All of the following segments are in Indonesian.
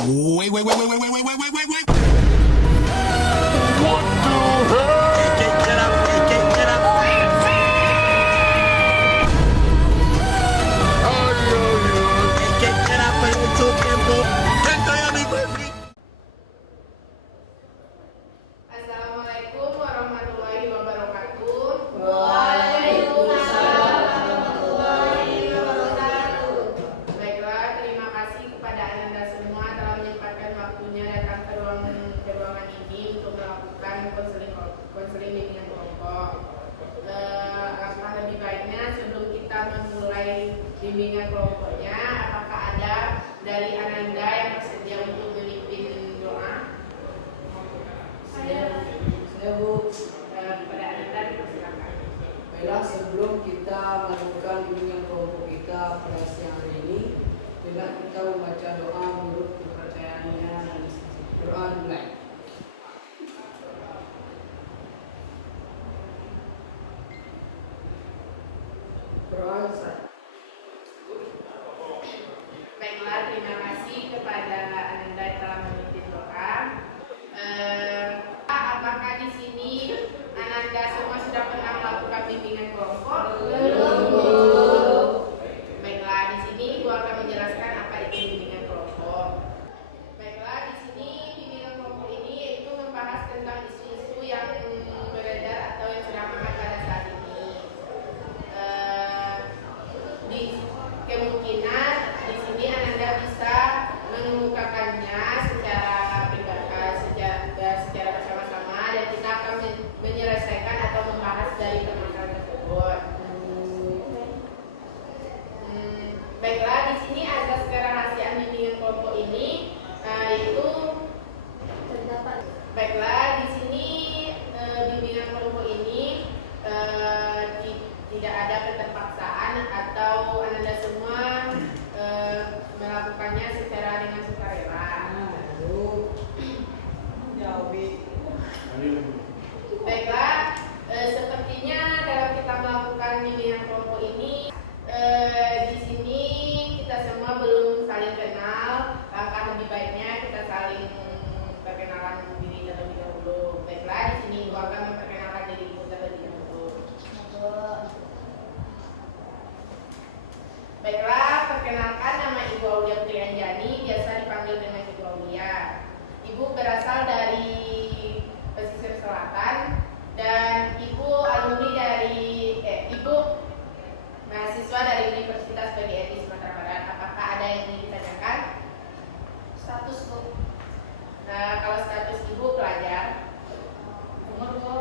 Wait, wait, wait, wait, wait, wait, wait, wait, wait, wait, wait. Assalamualaikum warahmatullahi wabarakatuh. Waalaikumsalam warahmatullahi wabarakatuh. Baiklah, terima kasih kepada Anda semua telah menyempatkan waktunya datang ke ruangan ini untuk melakukan konseling bimbingan kelompok. Alangkah lebih baiknya sebelum kita memulai bimbingan kelompoknya, apakah ada dari Ananda yang bersedia untuk memimpin doa? Sudah Bu. Kepada Ananda dipersilakan. Baiklah, sebelum kita melakukan bimbingan kelompok kita pada siang hari ini, bila kita membaca doa menurut kepercayaannya dan doa dimulai. Doa Ustaz. Baiklah, terima kasih kepada Ananda yang telah memimpin doa. Apakah di sini Ananda semua sudah pernah melakukan bimbingan kelompok? Baiklah, di sini Ibu akan menjelaskan apa itu bimbingan kelompok. Baiklah, di sini bimbingan kelompok ini yaitu membahas tentang isu-isu yang beredar atau yang sedang hangat pada saat ini. Di kemungkinan di sini Ananda bisa mengemukakannya secara secara bersama-sama dan kita akan menyelesaikan atau membahas dari permasalahan tersebut. Baiklah, di sini asas kerahasiaan bimbingan kelompok ini yaitu baiklah di sini bimbingan kelompok ini tidak ada keterpaksaan atau Ananda semua melakukannya secara dengan sukarela. Baiklah, sepertinya dalam kita melakukan bimbingan kelompok ini di sini kita semua belum saling kenal. Langkah lebih baiknya kita saling perkenalan diri terlebih dahulu. Baiklah, di sini Ibu akan memperkenalkan diri Ibu terlebih dahulu. Baiklah, perkenalkan nama Ibu Aulia Putri Anjani, biasa dipanggil dengan Ibu Aulia. Ibu berasal dari pesisir selatan dan Ibu alumni dari Ibu mahasiswa dari Universitas PGRI Sumatera Barat. Apakah ada yang ingin ditanyakan? Status Bu. Nah, kalau status Ibu pelajar. Umur Bu.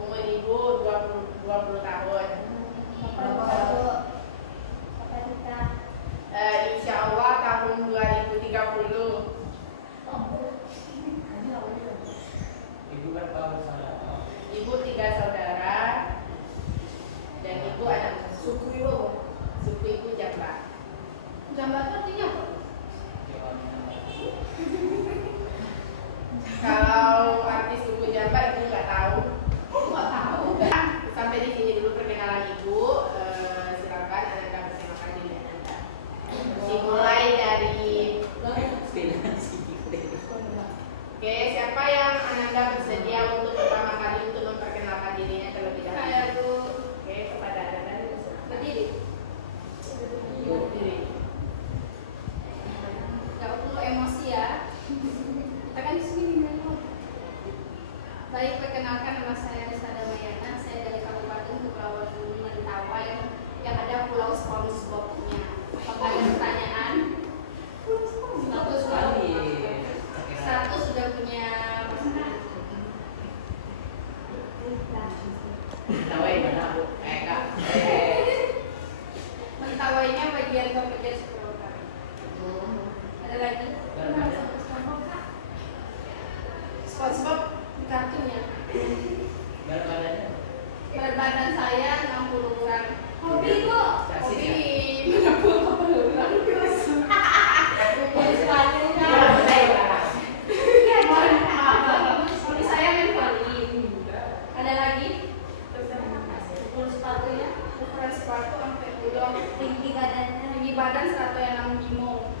Umur Ibu 20 tahun. Bapak Bu. Bapak kita. Insya Allah tahun 2030. Ibu berapa bersaudara? Ibu 3 saudara dan Ibu anak Suku Ibu. suku Ibu Jamba. Jamba itu artinya apa? Kalau arti suku Jamba Ibu nggak tahu. Nggak tahu. Sampai di sini dulu perkenalan Ibu. Silakan Anda perkenalkan diri Anda. Dimulai dari Oke, siapa yang Anda bersedia untuk pertama kali untuk memperkenalkan dirinya terlebih dahulu? Saya Bu. Oke, kepada Anda Berdiri. berdiri. Nggak perlu emosi ya. Kita kan di sini minum. Baik, perkenalkan nama saya Rizada Mayana. Saya dari Kabupaten Kepulauan Mentawai yang ada Pulau SpongeBob-nya. Apakah ada pertanyaan? Satu sudah punya pasangan. Mentawainya bagian bagian sekolah. Ada lagi? SpongeBob di kartunya. Berat badan saya 60 gram. Hobi Bu. Hobi. Mana pun keperluan. Sepatunya. Hobi saya main volley. Ada lagi? Ukuran sepatunya. Ukuran sepatu sampai udah tinggi badan 106 kilo.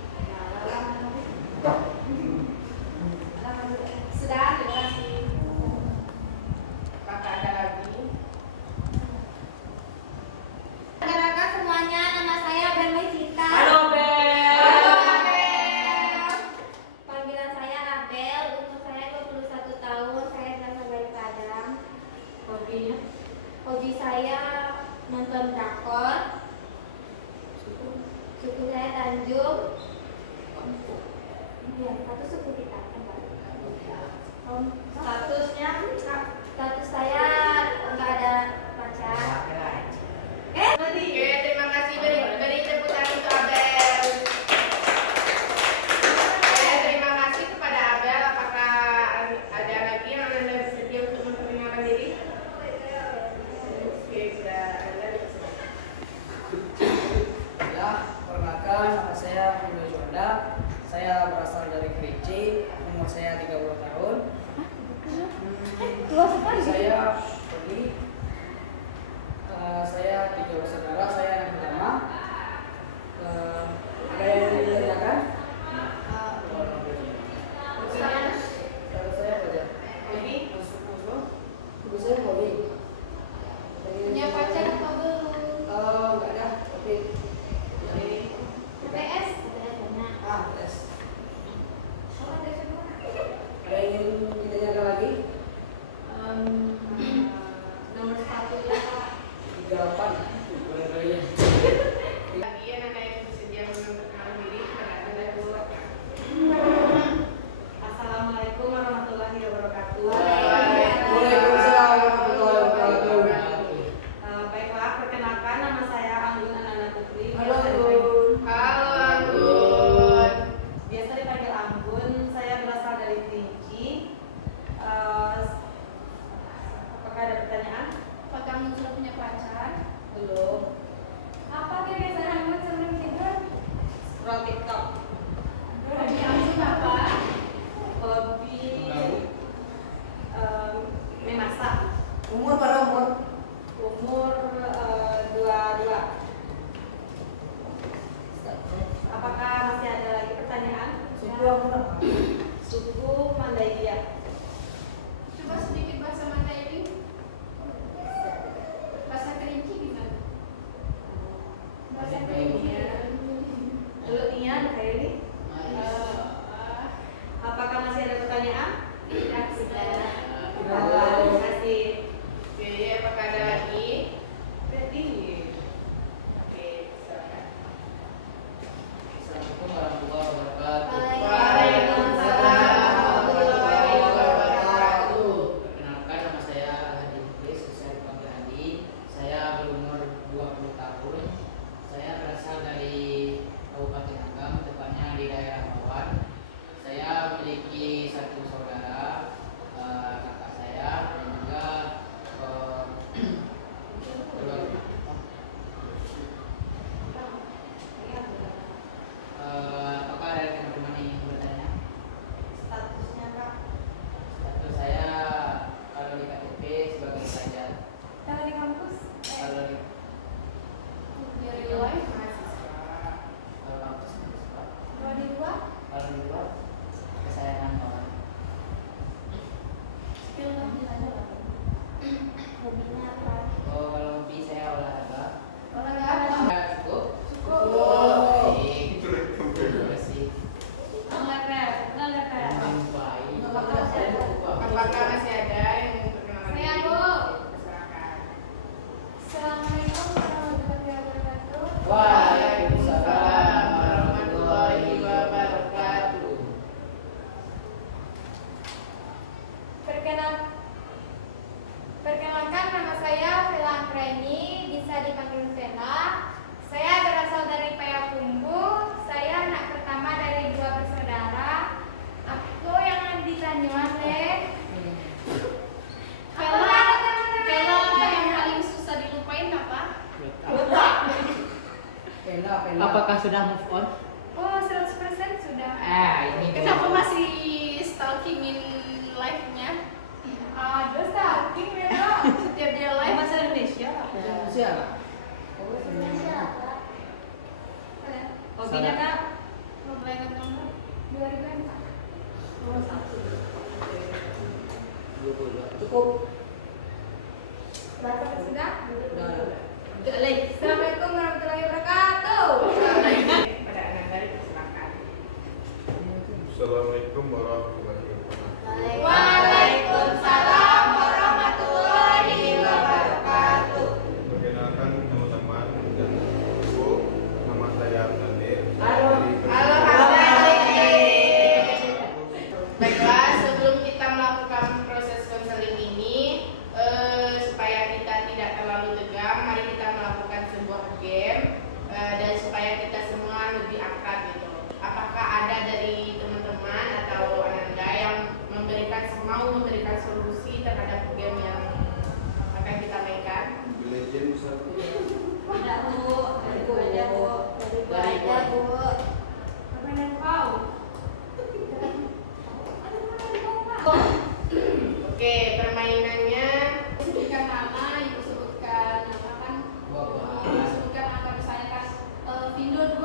Perkenalkan, nama saya Fino Juanda. Saya berasal dari Kerinci, umur saya 30 tahun. Saya Tony. Saya 3 bersaudara, saya anak pertama. Ada yang ingin ditanyakan? Saudara saya apa aja? Jadi Ibu saya Bobby. Punya pacar apa belum? Enggak ada, tapi TS? tes. Ada yang ingin ditanyakan lagi? Nomor 1 ya. 38. Boleh boleh. bagian ada yang bersedia memperkenalkan diri, silakan dulu. Assalamualaikum warahmatullahi wabarakatuh. Waalaikumsalam warahmatullahi wabarakatuh. Baiklah, perkenalkan nama saya Anggun Ananda Putri. Halo, Biasa Anggun. dipanggil- Halo Anggun. Biasa dipanggil Anggun. Saya berasal dari Kerinci. Apakah ada pertanyaan? Apa kamu sudah punya pacar? Belum. Apa kebiasaan kamu sebelum tidur? Scroll TikTok. Hobi kamu apa? Hobi memasak. Umur pada umur? Umur 22. Apakah masih ada lagi pertanyaan? Suku apa? Suku Mandaiya. Coba sedikit bahasa Mandailing. Bahasa Kerinci gimana? Bahasa Kerinci. Dulu Ian, Kaili. Apakah masih ada pertanyaan? Tidak sudah. Terima kasih. Oke, apakah ada lagi? Ready. Oke, silakan. Assalamualaikum warahmatullahi wabarakatuh. Waalaikumsalam warahmatullahi wabarakatuh. Perkenalkan, nama saya Alhadi Muklis, saya dipanggil Andi. Saya berumur 20 tahun. Saya berasal dari Kabupaten Agam, tepatnya di daerah Bawan. Saya memiliki satu saudara, kakak saya, dan juga keluarga. Apakah ada teman-teman yang ingin bertanya? Statusnya Kak? Status saya kalau di KTP sebagai pelajar, Kalau di kampus, kalau di dari live, kalau kampus mahasiswa, kalau di luar, kalau di luar kesayangan orang. skill kamu aja apa? Hobinya apa? Oh, kalau hobi saya olahraga. Olahraga apa? Ya, cukup. Cukup. Baik. Terima kasih. Baik. Apakah masih ada yang memperkenalkan Saya, diri? Bu. Silakan. Assalamualaikum warahmatullahi wabarakatuh. Waalaikumsalam warahmatullahi wabarakatuh. Perkenalkan, nama saya Vela Anggreni, bisa dipanggil Vela. Saya berasal dari Payakumbu. Saya anak pertama dari 2 bersaudara. Aku yang ditanya oleh Vela. Vela yang paling susah dilupain apa? Pena, pena. Apakah sudah move on? Oh, 100% sudah. Ini Kenapa masih stalkingin live-nya? Ada stalking Vela. Setiap dia live Bahasa Indonesia. Indonesia. Hobinya Kak? mau belajar nomor 2004. Cukup. Berapa sudah? Udah. Assalamualaikum warahmatullahi wabarakatuh. Pada Ananda, silakan. Assalamualaikum warahmatullahi wabarakatuh. Waalaikumsalam warahmatullahi wabarakatuh. Perkenalkan teman-teman dan ibu, nama saya Abdul. Halo.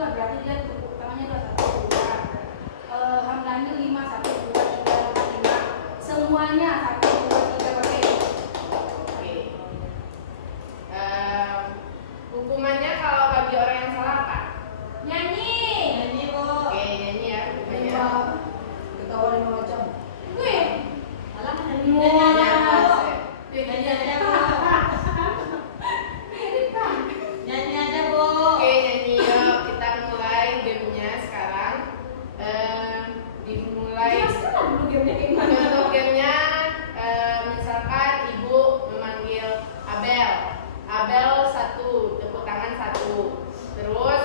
2 berarti dia tepuk tangannya 2 1 2. Hamdani 5 1 2 3 4 5. Semuanya 1 2 3 pakai. Oke. Hukumannya kalau bagi orang yang salah apa? Nyanyi. Nyanyi Bu. Oke, nyanyi ya hukumannya. Ketawa 5 macam. Wih. Alam nyanyi Semua. aja Bu. Oke, Nyanyi aja Bu. Mirip kan? Nyanyi aja Bu. nyanyi yuk. Kita mulai gamenya sekarang. Dimulai. Jelaskan dulu gamenya kayak gimana. Untuk gamenya, misalkan ibu memanggil Abel. Abel 1, tepuk tangan 1. Terus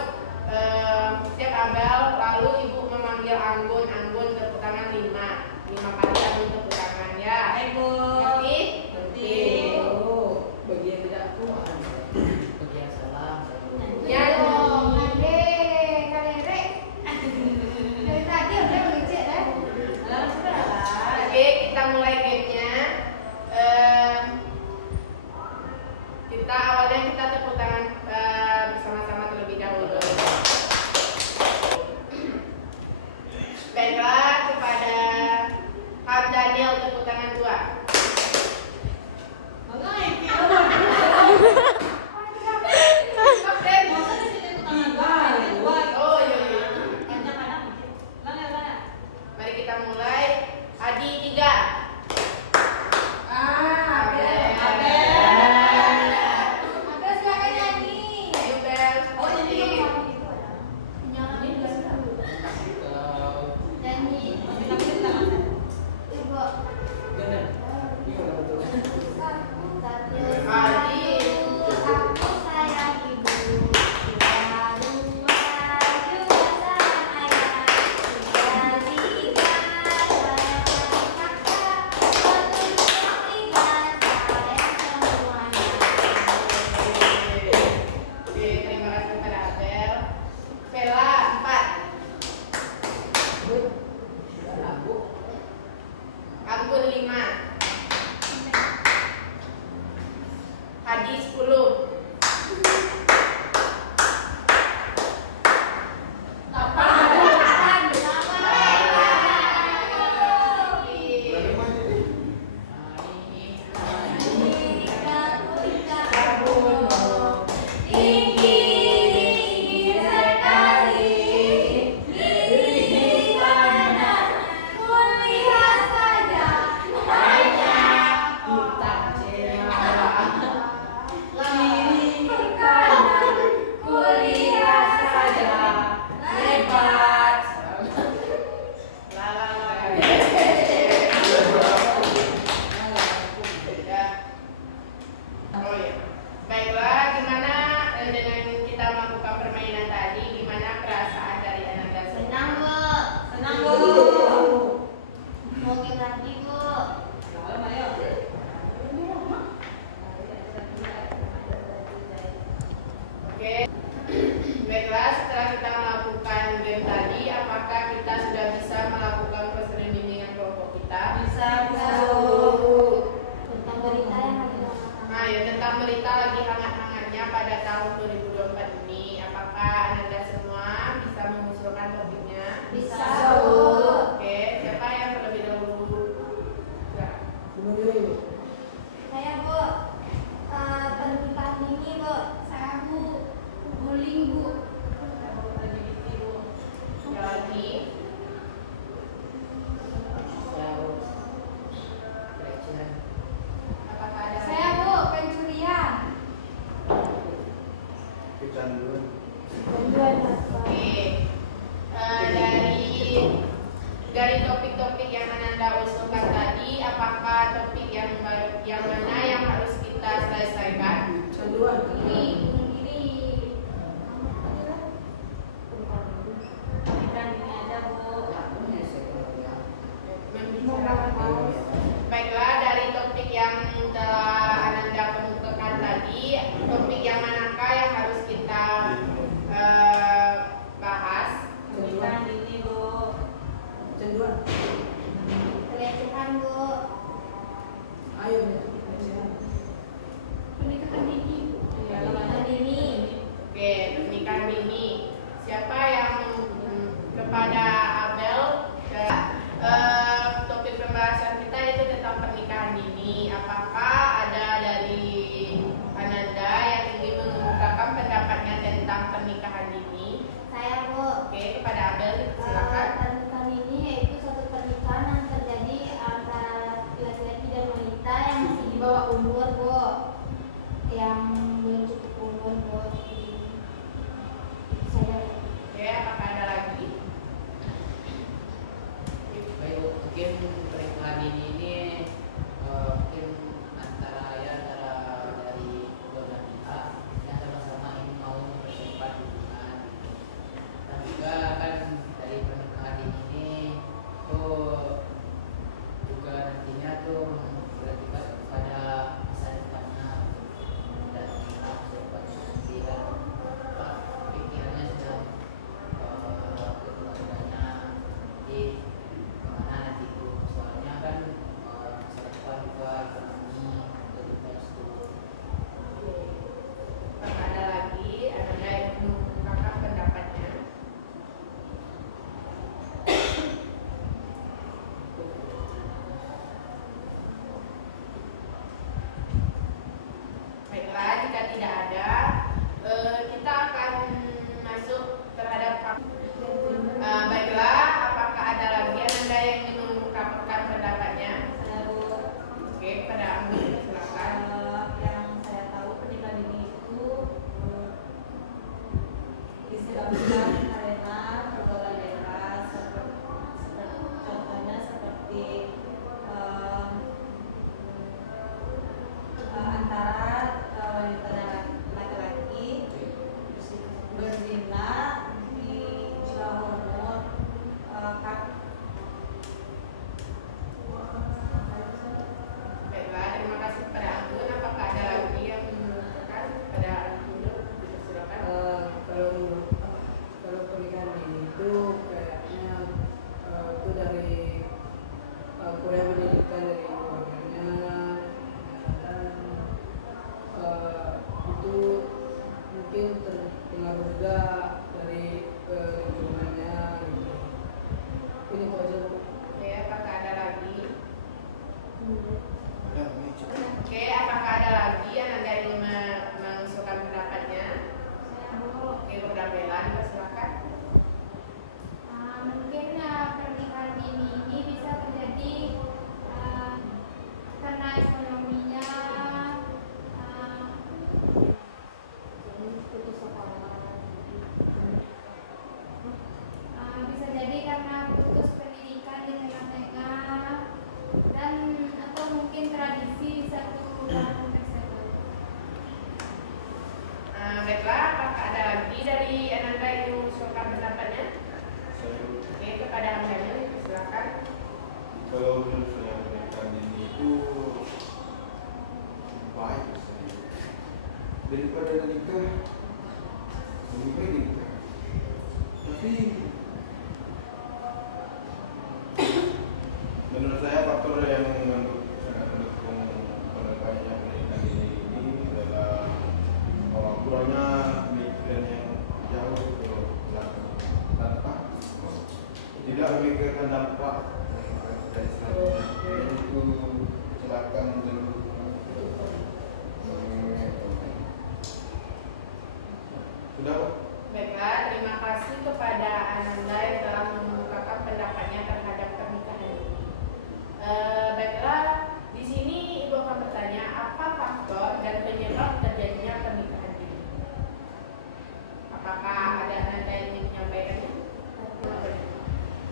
setiap Abel, lalu ibu memanggil Anggun. Anggun tepuk tangan 5. 5 kali Anggun tepuk tangan ya. Baik Bu. Ngerti? Ngerti. Oh, bagi yang tidak kuat. Bagi yang salah. Ya. Ade, kalere. Dari tadi udah ngecek deh. Alam sudah lah. Oke, kita mulai gamenya. Kita awalnya kita tepuk tangan bersama-sama terlebih dahulu. Baiklah, kepada Ham Daniel tepuk tangan 2. Mengenai Oke. masa di sini aku tangan dua. Oh iya, iya. Panjang anak dikit. Mana? Mari kita mulai. Adi 3. Abel. Abel silakan nyanyi. Ayo Bel. Oh, nyanyi dong. Gitu ada. Nyala juga dulu. Nyanyi. Masih tapi tangan saya. Ibu. Jangan. Iya, udah betul. Adi. Aku sayang ibu. Kita dua juga sayang ayah. Kita tiga sayang kakak. Satu dua tiga sayang semuanya. Oke, terima kasih kepada Abel. Vela 4. Udah lagu. Anggun 5. Adi 10. Oh iya. Baiklah, gimana dengan kita melakukan permainan tadi? Gimana perasaan dari Ananda semua? Senang Bu. Mau game lagi, Bu. Alam ayo. Oke. Baiklah, setelah kita melakukan game tadi, apakah kita sudah bisa melakukan proses bimbingan kelompok kita? Bisa Bu. Tentang berita yang lagi Nah, ya tentang berita lagi hangat-hangatnya pada tahun 2024 ini, apakah Ananda semua bisa mengusulkan topiknya? bisa, Bu. Oke, siapa yang terlebih dahulu? Ya. Kemudian ini. Saya, Bu. Pendidikan ini, Bu. Saya, Bu. Bullying, Bu. Ya lagi. Pelecehan. Apakah ada? Saya, Bu. Pencurian. Kecanduan. Oke. Dari topik-topik yang Ananda usulkan tadi, apakah topik yang mana yang harus kita selesaikan? Canduan. Ini, bunuh diri. Ikan ini aja Bu. Baiklah, dari topik yang telah Ananda kemukakan tadi, topik yang manakah yang harus kita bahas? Ikan ini Bu. Canduan. Pelecehan, Bu. Ayo. Pernikahan dini. Iya, Pernikahan dini. Oke, pernikahan dini. siapa yang kepada Abel? Topik pembahasan kita itu tentang pernikahan dini. Apakah ada dari Ananda yang ingin mengungkapkan pendapatnya tentang pernikahan dini? Saya, Bu. Oke, kepada Abel silakan. Pernikahan ini yaitu suatu pernikahan yang terjadi antara laki-laki dan wanita yang masih di bawah umur, Bu. Yang belum cukup umur, Bu. Saya. Oke, apakah ada lagi? Baik, Bu. Mungkin pernikahan dini ini mungkin antara dari kedua belah pihak yang sama-sama ingin mau mempercepat hubungan. Dan juga kan dari pernikahan dini ini juga nantinya berakibat kepada masa depannya dan masa depannya nanti kan pikirannya sedang keluarganya nanti kemana nanti itu soalnya kan masa depan juga ekonomi juga sekolah. Apakah ada lagi Ananda yang mengungkapkan pendapatnya? Baiklah, jika tidak ada, kita akan masuk terhadap baiklah, apakah ada lagi Ananda yang ingin mengungkapkan pendapatnya? Saya, Bu. Oke, pada Anggun silakan. Yang saya tahu pernikahan dini itu disebabkan karena pergaulan bebas, contohnya seperti antara wanita dan laki-laki berzina di bawah umur Baiklah, terima kasih kepada Anggun. Apakah ada lagi yang mengungkapkan pada Anggun? Silakan. Kalau pernikahan ini itu kayaknya itu dari kurang pendidikan dari keluarganya dan itu mungkin terpengaruh juga dari lingkungannya gitu. Ini kok aja, Bu. Oke, apakah ada lagi? Ya, ini cukup. Oke, apakah ada lagi yang Anda ingin mengusulkan pendapatnya? Saya, Bu. Oke, kepada Bella, silakan. Mungkin pernikahan dini ini bisa terjadi karena ekonominya putus sekolah. Bisa jadi karena putus pendidikan di tengah-tengah dan atau mungkin tradisi satu kampung tersebut. Baiklah, apakah ada lagi dari Ananda yang mengusulkan pendapatnya? Saya Oke, kepada Amanda, silakan. kalau menurut saya pernikahan dini itu baik saya. Daripada nikah lebih baik nikah. Tapi menurut saya faktor yang sangat mendukung penekannya pernikahan dini ini adalah kurangnya pemikiran yang jauh ke belakang tanpa tidak memikirkan dampak yang akan terjadi selanjutnya, yaitu kecelakaan dulu. Sudah, Pak? Baiklah, terima kasih kepada Ananda yang telah mengungkapkan pendapatnya terhadap pernikahan ini. Baiklah, di sini Ibu akan bertanya, apa faktor dan penyebab terjadinya pernikahan dini? Apakah ada Ananda yang ingin menyampaikannya?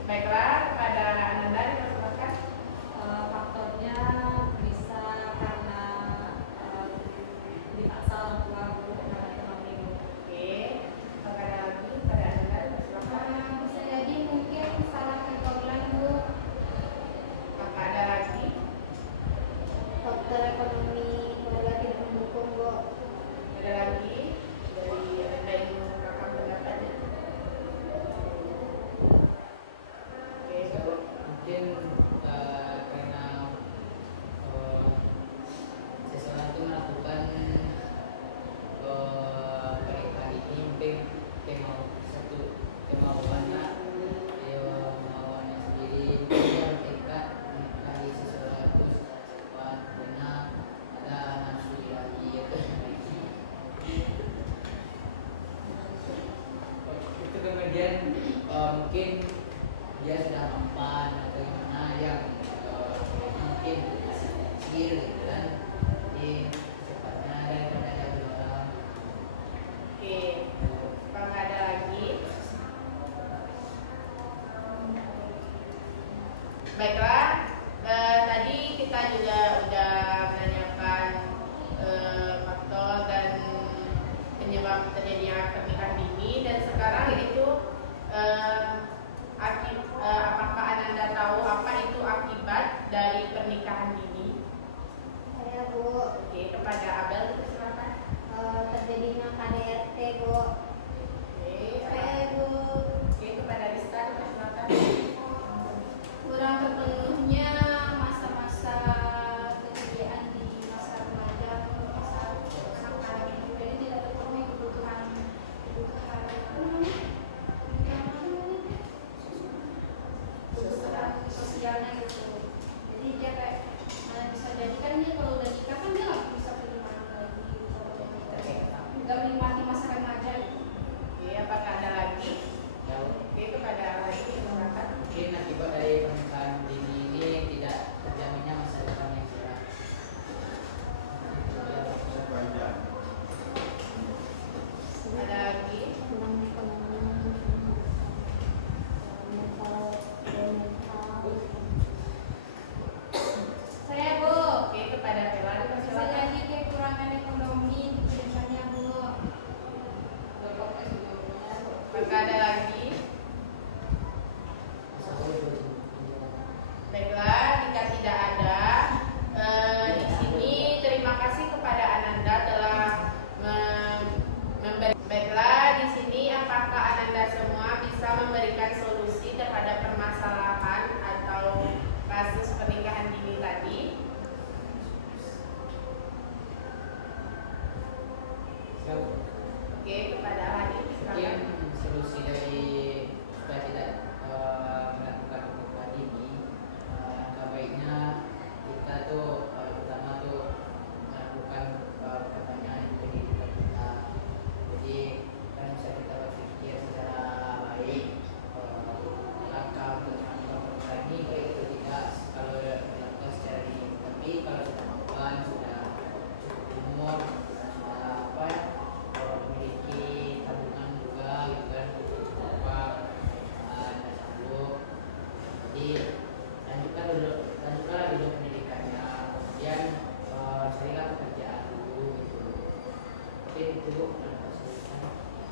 Baiklah, kepada Ananda dipersilakan. faktornya bisa karena dipaksa orang tua, Bu, karena ekonomi, Bu. Oke, apakah ada lagi kepada Ananda dipersilakan? Bisa jadi mungkin salah pergaulan, Bu. Apakah ada lagi? kemudian mungkin dia sudah mampan atau gimana yang mungkin skill gitu kan, jadi cepatnya daripada dia berjualan. Oke, kalau nggak ada lagi, baiklah. Tadi kita juga udah menanyakan faktor dan penyebab terjadinya pernikahan dini, dan sekarang itu apakah Ananda tahu apa itu akibat dari pernikahan dini? Saya Bu, Oke, kepada Abel kita silakan. terjadinya KDRT Bu. Oke, Saya Bu, oke, kepada Rista kita silakan. Kurang terpenuhnya masa-masa kesediaan di masa remaja atau masa kanak-kanak itu, jadi tidak terpenuhi kebutuhan sosialnya gitu. Jadi dia kayak bisa jadi kan dia kalau udah nikah kan dia nggak bisa pergi mana lagi gitu, nggak menikmati masa remaja gitu. Oke, apakah ada lagi? Ya, Oke, kepada lagi silakan. mungkin akibat dari pernikahan dini ini tidak terjaminnya masa depan yang cerah. Sepanjang. Ada lagi? kurang ekonomi, mental, Saya Bu, Oke, kepada Vela kita bisa silakan. jadi kekurangan ekonomi di depannya Bu. Apakah ada lagi? Baiklah, jika tidak ada, di sini terima kasih kepada Ananda telah memberi. Baiklah, di sini apakah Ananda semua bisa memberikan solusi terhadap permasalahan atau kasus pernikahan dini tadi? Oke, kepada Hadi Mungkin silakan. solusi dari supaya tidak melakukan pernikahan dini, langkah baiknya kita tuh pertama tuh melakukan pertanyaan pendidikan kita. Jadi kan bisa kita berpikir secara baik langkah untuk melakukan pernikahan ini baik atau tidak kalau dilakukan secara dini. Tapi kalau sudah mapan, sudah cukup umur, sudah apa ya, memiliki tabungan juga gitu kan, apa ada saldo, jadi lanjutkanlah dulu pendidikannya, kemudian carilah pekerjaan dulu gitu. Mungkin itu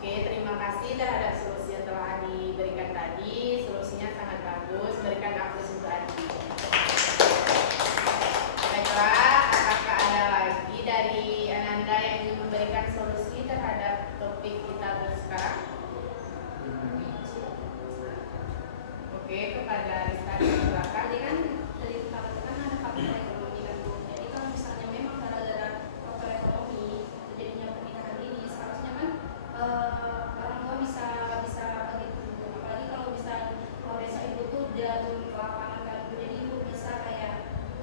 Oke, terima kasih terhadap solusi yang telah diberikan tadi. Solusinya sangat bagus. Berikan aplaus untuk Adi. Baiklah, apakah ada lagi dari Ananda yang ingin memberikan solusi terhadap topik kita untuk sekarang? Oke, kepada Rista silakan. Tadi kan dari faktor kan ada faktor ekonomi kan Bu. Jadi kalau misalnya memang gara-gara faktor ekonomi terjadinya pernikahan dini, seharusnya kan orang tua bisa begitu. Apalagi kalau bisa besok ibu tuh udah turun ke lapangan kan Bu. Jadi ibu bisa kayak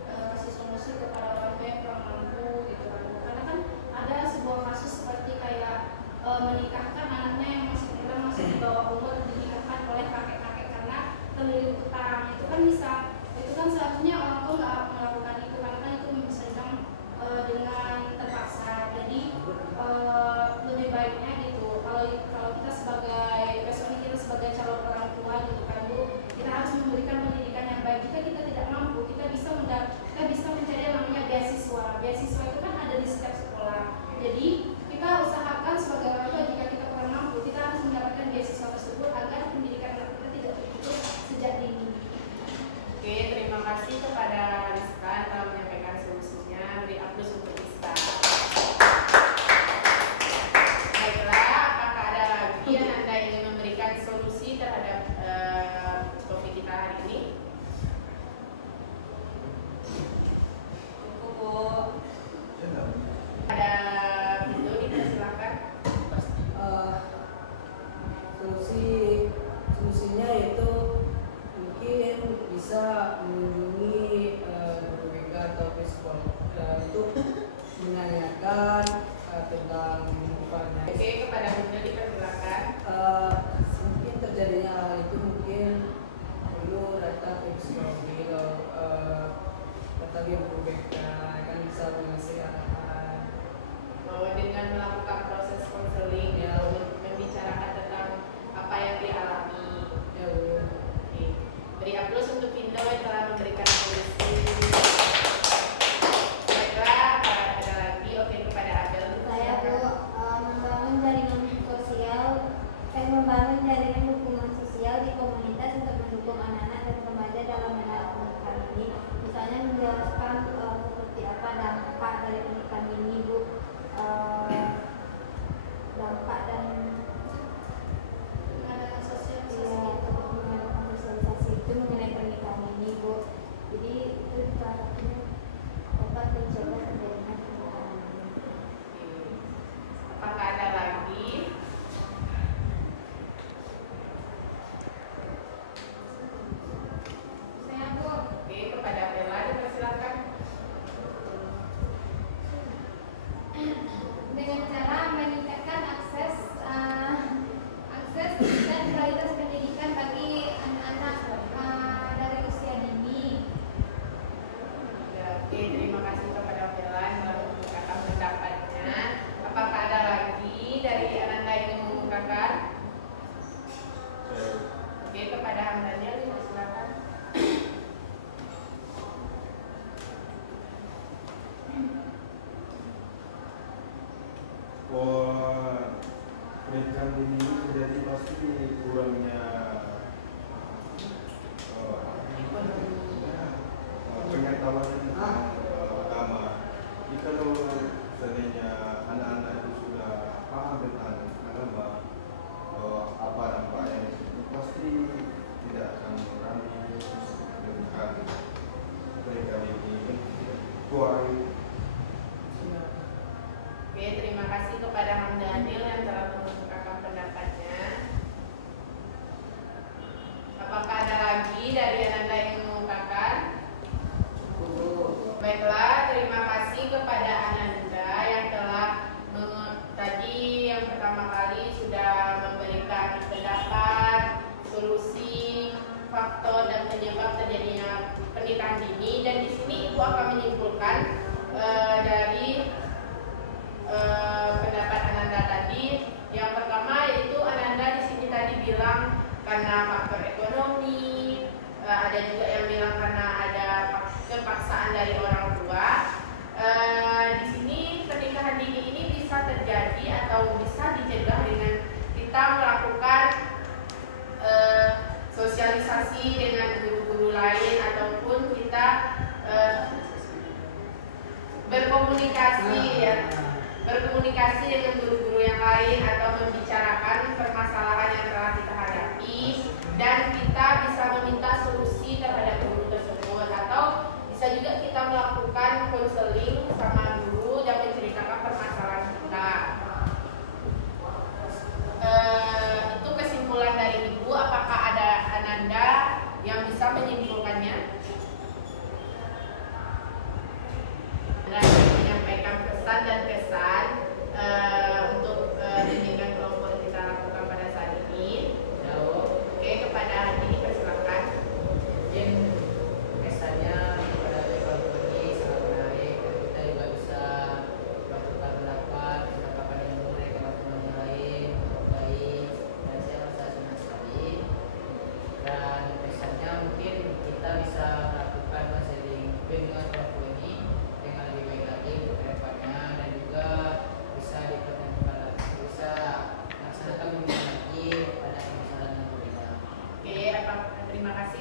kasih solusi kepada orang tua yang kurang mampu gitu kan Bu. Karena kan ada sebuah kasus seperti kayak menikahkan anaknya yang masih muda, masih di bawah umur, dinikahkan oleh kakek-kakek karena terlilit utang. Itu kan bisa, itu kan seharusnya orang tua nggak melakukan itu karena kan itu sedang dengan terpaksa. Jadi lebih baiknya gitu kalau kita sebagai besoknya kita sebagai calon orang tua gitu kan Bu, kita harus memberikan pendidikan yang baik. Jika kita tidak mampu, kita bisa mencari yang namanya beasiswa. Beasiswa itu kan ada di setiap sekolah. Jadi kita usahakan sebagai orang tua, jika kita kurang mampu, kita harus mendapatkan beasiswa tersebut agar pendidikan anak kita tidak terputus sejak dini. Oke, terima kasih kepada Rizka yang telah menyampaikan solusinya. Beri aplaus untuk Rizka. Baiklah, apakah ada lagi yang Anda ingin memberikan solusi terhadap topik kita hari ini? Cukup Bu. Ada video dipersilakan. Solusinya yaitu mungkin bisa mengunjungi guru BK atau psikolog untuk menanyakan tentang Oke, kepada Bunda dipersilakan. mungkin terjadi dibilang karena faktor ekonomi, ada juga yang bilang karena ada kepaksaan dari orang tua. Di sini pernikahan dini ini bisa terjadi atau bisa dicegah dengan kita melakukan sosialisasi dengan guru-guru lain ataupun kita berkomunikasi dengan guru-guru yang lain atau membicarakan permasalahan yang telah kita hadapi dan kita bisa meminta solusi terhadap guru tersebut atau bisa juga kita melakukan konseling sama guru dan menceritakan permasalahan kita. Itu kesimpulan dari Ibu. Apakah ada Ananda yang bisa menyimpulkannya? Dan menyampaikan pesan dan kesan untuk bimbingan kelompok yang kita lakukan pada saat ini. Oke, kepada Hadi persilakan. Mungkin kesannya pada kelompok ini sangat menarik dan kita juga bisa bertukar pendapat ilmu dengan teman yang lain baik, dan saya merasa senang sekali. Dan kesannya mungkin kita bisa melakukan konseling dengan kelompok ini dengan lebih baik lagi untuk kedepannya, dan juga bisa dipertemukan lagi, bisa melaksanakan bimbingan lagi pada permasalahan yang berbeda. Oke, terima kasih